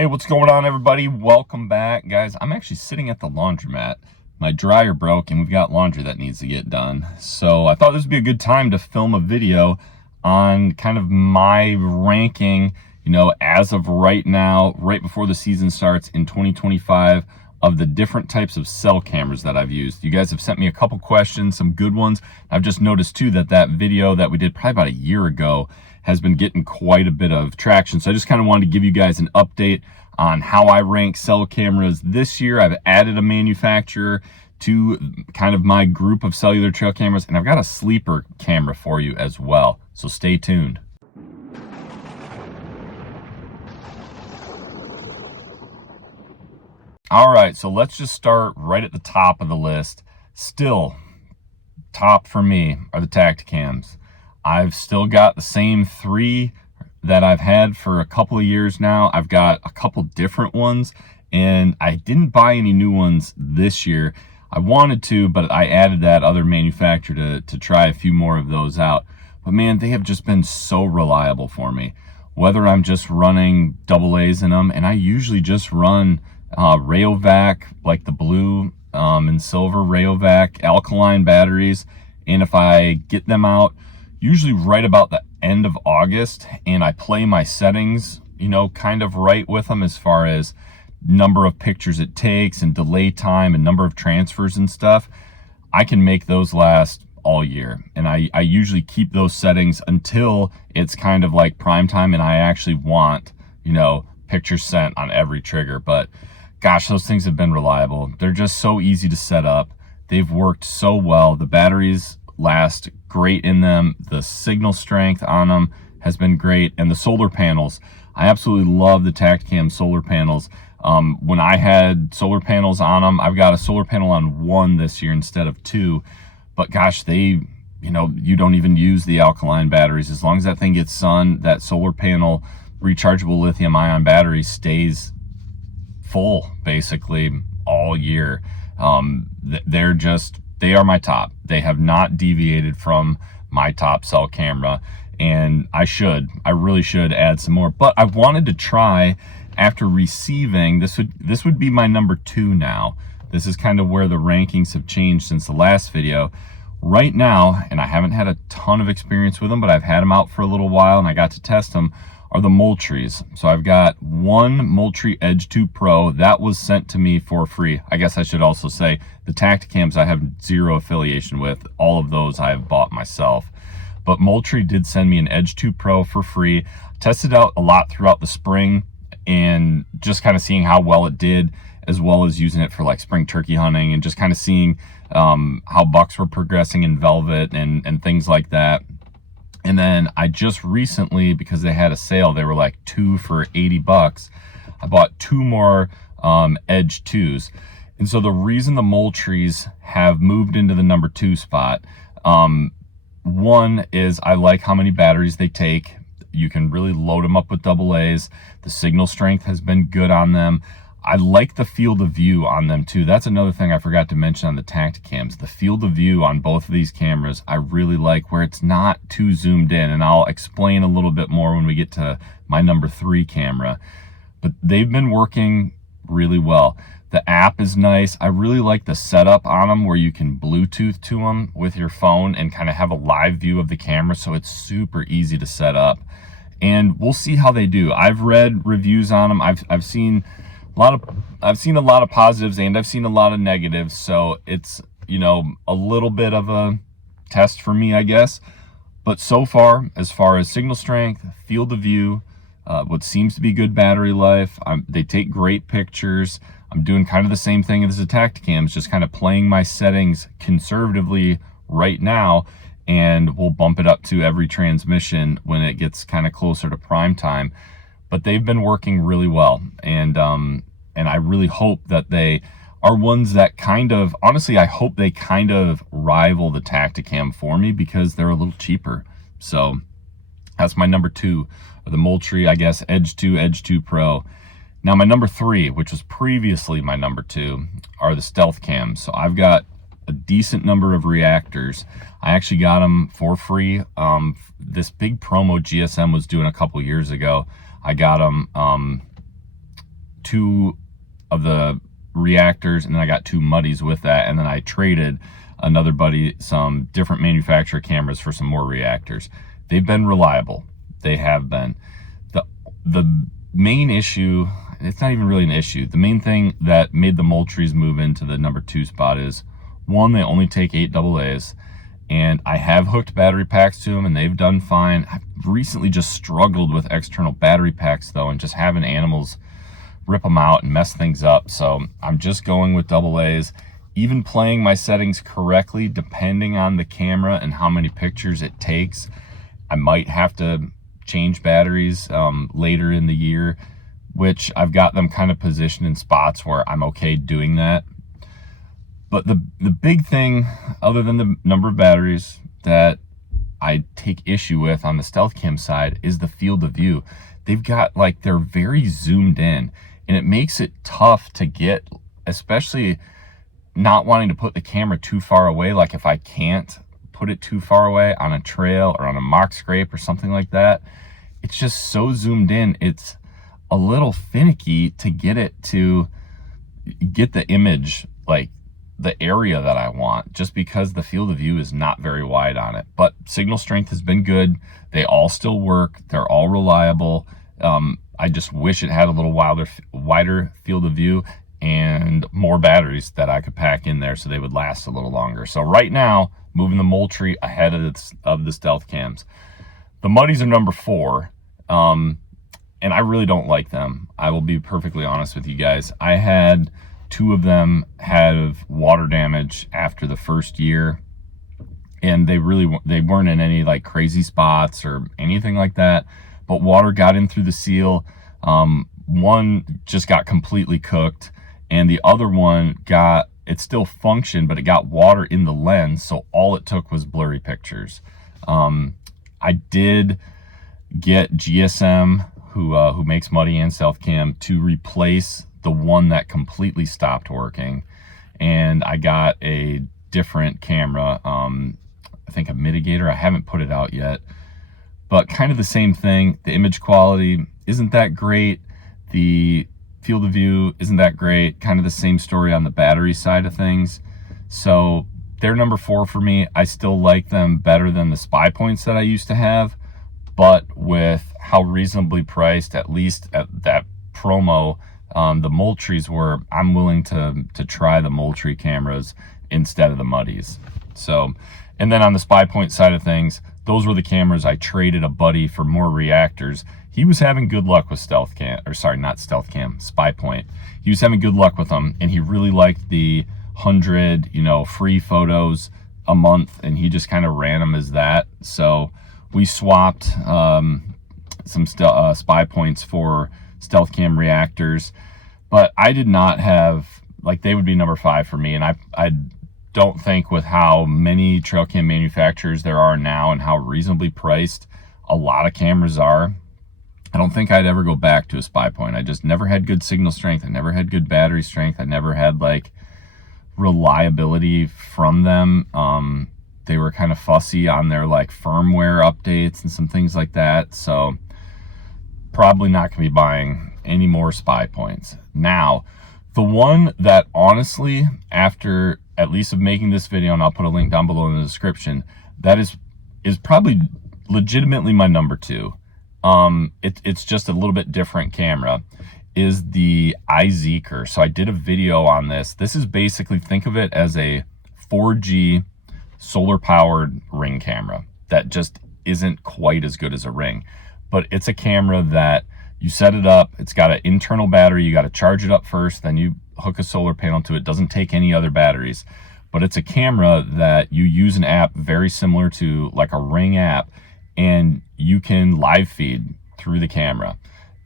Hey, what's going on, everybody? Welcome back. Guys, I'm actually sitting at the laundromat. My dryer broke and we've got laundry that needs to get done. So I thought this would be a good time to film a video on kind of my ranking, as of right now, right before the season starts in 2025, of the different types of cell cameras that I've used. You guys have sent me a couple questions, some good ones. I've just noticed too that video that we did probably about a year ago has been getting quite a bit of traction. So I just kind of wanted to give you guys an update on how I rank cell cameras this year. I've added a manufacturer to kind of my group of cellular trail cameras, and I've got a sleeper camera for you as well. So stay tuned. All right, so let's just start right at the top of the list. Still, top for me are the Tacticams. I've still got the same three that I've had for a couple of years now. I've got a couple different ones, and I didn't buy any new ones this year. I wanted to, but I added that other manufacturer to try a few more of those out. But man, they have just been so reliable for me. Whether I'm just running AA's in them, and I usually just run Rayovac, like the blue and silver Rayovac alkaline batteries, and if I get them out usually right about the end of August, and I play my settings, kind of right with them as far as number of pictures it takes and delay time and number of transfers and stuff, I can make those last all year. And I usually keep those settings until it's kind of like prime time and I actually want, pictures sent on every trigger. But gosh, those things have been reliable. They're just so easy to set up. They've worked so well. The batteries last great in them. The signal strength on them has been great. And the solar panels, I absolutely love the Tacticam solar panels. When I had solar panels on them, I've got a solar panel on one this year instead of two. But gosh, they, you don't even use the alkaline batteries. As long as that thing gets sun, that solar panel rechargeable lithium ion battery stays full basically all year. They are my top. They have not deviated from my top cell camera, and I really should add some more. But I wanted to try, after receiving, this would be my number 2 now. This is kind of where the rankings have changed since the last video. Right now, and I haven't had a ton of experience with them, but I've had them out for a little while and I got to test them, are the Moultries. So I've got one Moultrie Edge 2 Pro that was sent to me for free. I guess I should also say the Tacticams I have zero affiliation with. All of those I have bought myself. But Moultrie did send me an Edge 2 Pro for free. Tested out a lot throughout the spring and just kind of seeing how well it did, as well as using it for like spring turkey hunting and just kind of seeing how bucks were progressing in velvet and things like that. And then I just recently, because they had a sale, they were like 2 for $80. I bought 2 more Edge 2s. And so the reason the Moultries have moved into the number 2 spot, one is I like how many batteries they take. You can really load them up with AA's. The signal strength has been good on them. I like the field of view on them too. That's another thing I forgot to mention on the Tacticams. The field of view on both of these cameras I really like, where it's not too zoomed in, and I'll explain a little bit more when we get to my number 3 camera. But they've been working really well. The app is nice. I really like the setup on them where you can Bluetooth to them with your phone and kind of have a live view of the camera, so it's super easy to set up. And we'll see how they do. I've read reviews on them. I've seen a lot of positives and I've seen a lot of negatives, so it's a little bit of a test for me, I guess. But so far as signal strength, field of view, what seems to be good battery life, they take great pictures. I'm doing kind of the same thing as the Tacticams, just kind of playing my settings conservatively right now, and we'll bump it up to every transmission when it gets kind of closer to prime time. But they've been working really well, and I really hope that they are ones that honestly, I hope they kind of rival the Tacticam for me, because they're a little cheaper. So that's my number 2, the Moultrie, I guess, Edge 2 Pro. Now my number 3, which was previously my number 2, are the Stealth Cams. So I've got a decent number of reactors. I actually got them for free. This big promo GSM was doing a couple years ago. I got them 2 of the reactors, and then I got 2 muddies with that, and then I traded another buddy some different manufacturer cameras for some more reactors. They've been reliable. They have been. The main issue, it's not even really an issue, the main thing that made the Moultries move into the number 2 spot is, one, they only take 8 AA's, and I have hooked battery packs to them and they've done fine. I've recently just struggled with external battery packs though, and just having animals rip them out and mess things up. So I'm just going with AA's, even playing my settings correctly depending on the camera and how many pictures it takes. I might have to change batteries later in the year, which I've got them kind of positioned in spots where I'm okay doing that. But the big thing, other than the number of batteries, that I take issue with on the Stealth Cam side is the field of view. They've got, like, they're very zoomed in, and it makes it tough to get, especially not wanting to put the camera too far away. Like if I can't put it too far away on a trail or on a mock scrape or something like that, it's just so zoomed in, it's a little finicky to get it to get the image, like the area that I want, just because the field of view is not very wide on it. But signal strength has been good. They all still work. They're all reliable. I just wish it had a little wider field of view and more batteries that I could pack in there so they would last a little longer. So right now, moving the Moultrie ahead of the Stealth Cams. The Muddies are number 4, and I really don't like them. I will be perfectly honest with you guys. I had 2 of them have water damage after the first year, and they weren't in any like crazy spots or anything like that, but water got in through the seal. One just got completely cooked, and the other one it still functioned, but it got water in the lens, so all it took was blurry pictures. I did get GSM, who makes Muddy and Stealth Cam, to replace the one that completely stopped working, and I got a different camera, I think a mitigator. I haven't put it out yet, but kind of the same thing. The image quality isn't that great. The field of view isn't that great. Kind of the same story on the battery side of things. So they're number 4 for me. I still like them better than the Spy Points that I used to have, but with how reasonably priced, at least at that promo, the Moultries were, I'm willing to try the Moultrie cameras instead of the Muddies. So, and then on the Spy Point side of things, those were the cameras I traded a buddy for more reactors. He was having good luck with Stealth Cam, or sorry, not Stealth Cam, Spy Point. He was having good luck with them, and he really liked the 100, free photos a month, and he just kind of ran them as that. So we swapped some Spy Points for Stealth Cam reactors, but I did not have, like, they would be number 5 for me, and I don't think, with how many trail cam manufacturers there are now and how reasonably priced a lot of cameras are, I don't think I'd ever go back to a Spy Point. I just never had good signal strength. I never had good battery strength. I never had like reliability from them. They were kind of fussy on their like firmware updates and some things like that. So probably not going to be buying any more Spy Points. Now, the one that honestly, after at least of making this video, and I'll put a link down below in the description, that is probably legitimately my number 2. It's just a little bit different camera, is the iZeeker. So I did a video on this. This is basically, think of it as a 4G solar powered ring camera that just isn't quite as good as a ring, but it's a camera that you set it up, it's got an internal battery, you got to charge it up first, then you hook a solar panel to it. Doesn't take any other batteries, but it's a camera that you use an app very similar to like a Ring app, and you can live feed through the camera.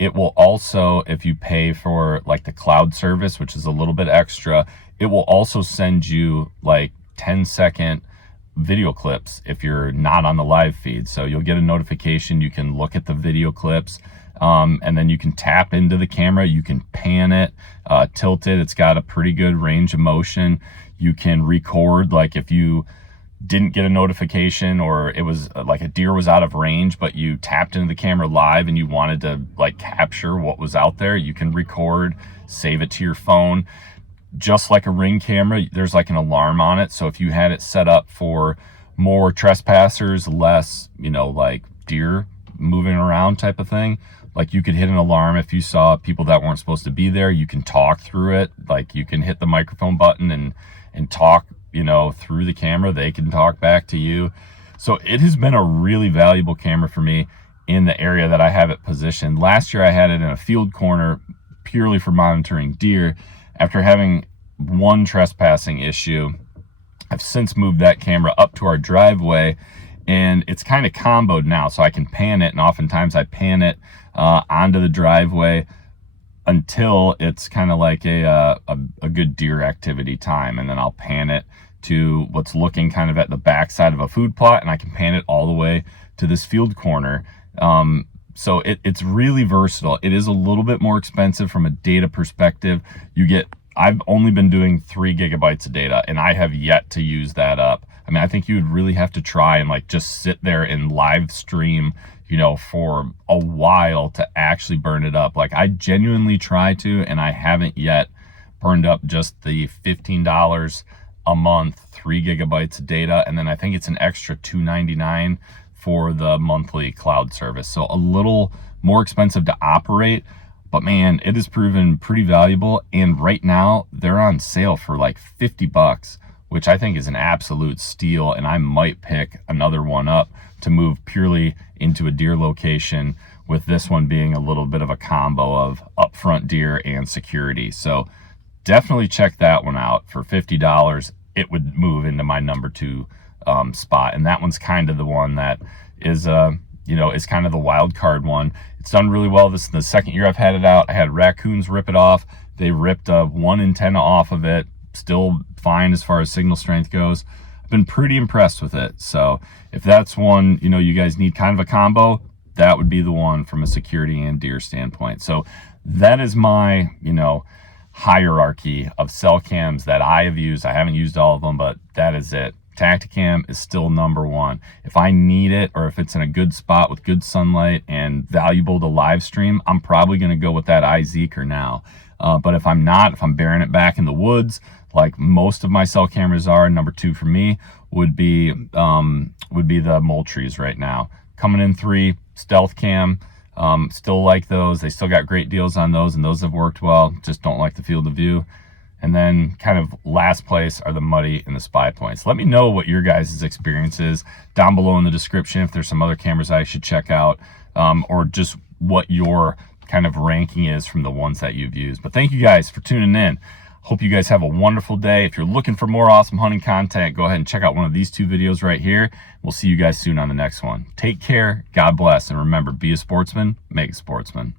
It will also, if you pay for like the cloud service, which is a little bit extra, it will also send you like 10-second video clips if you're not on the live feed. So you'll get a notification, you can look at the video clips, and then you can tap into the camera, you can pan it, tilt it. It's got a pretty good range of motion. You can record, like if you didn't get a notification, or it was like a deer was out of range, but you tapped into the camera live and you wanted to like capture what was out there, you can record, save it to your phone. Just like a Ring camera, there's like an alarm on it. So if you had it set up for more trespassers, less, you know, like deer moving around type of thing, like you could hit an alarm if you saw people that weren't supposed to be there. You can talk through it. Like you can hit the microphone button and talk, you know, through the camera. They can talk back to you. So it has been a really valuable camera for me in the area that I have it positioned. Last year I had it in a field corner purely for monitoring deer. After having one trespassing issue, I've since moved that camera up to our driveway, and it's kind of comboed now, so I can pan it, and oftentimes I pan it onto the driveway until it's kind of like a good deer activity time, and then I'll pan it to what's looking kind of at the back side of a food plot, and I can pan it all the way to this field corner. So it's really versatile. It is a little bit more expensive from a data perspective. I've only been doing 3 gigabytes of data, and I have yet to use that up. I mean, I think you would really have to try and like just sit there and live stream, you know, for a while to actually burn it up. Like I genuinely try to, and I haven't yet burned up just the $15 a month, 3 gigabytes of data. And then I think it's an extra $2.99 for the monthly cloud service. So a little more expensive to operate, but man, it has proven pretty valuable. And right now they're on sale for like 50 bucks, which I think is an absolute steal. And I might pick another one up to move purely into a deer location, with this one being a little bit of a combo of upfront deer and security. So definitely check that one out. For $50, it would move into my number 2 spot. And that one's kind of the one that is, you know, is kind of the wild card one. It's done really well. This is the second year I've had it out. I had raccoons rip it off. They ripped a 1 antenna off of it. Still fine as far as signal strength goes. I've been pretty impressed with it. So if that's one, you know, you guys need kind of a combo, that would be the one from a security and deer standpoint. So that is my, you know, hierarchy of cell cams that I have used. I haven't used all of them, but that is it. Tacticam is still number 1. If I need it, or if it's in a good spot with good sunlight and valuable to live stream, I'm probably going to go with that iZeeker now. But if I'm not, if I'm bearing it back in the woods, like most of my cell cameras are, number 2 for me would be the Moultries right now. Coming in 3, Stealth Cam. Still like those. They still got great deals on those, and those have worked well. Just don't like the field of view. And then kind of last place are the Muddy and the Spy Points. Let me know what your guys' experience is down below in the description, if there's some other cameras I should check out, or just what your kind of ranking is from the ones that you've used. But thank you guys for tuning in. Hope you guys have a wonderful day. If you're looking for more awesome hunting content, go ahead and check out one of these 2 videos right here. We'll see you guys soon on the next one. Take care, God bless, and remember, be a sportsman, make a sportsman.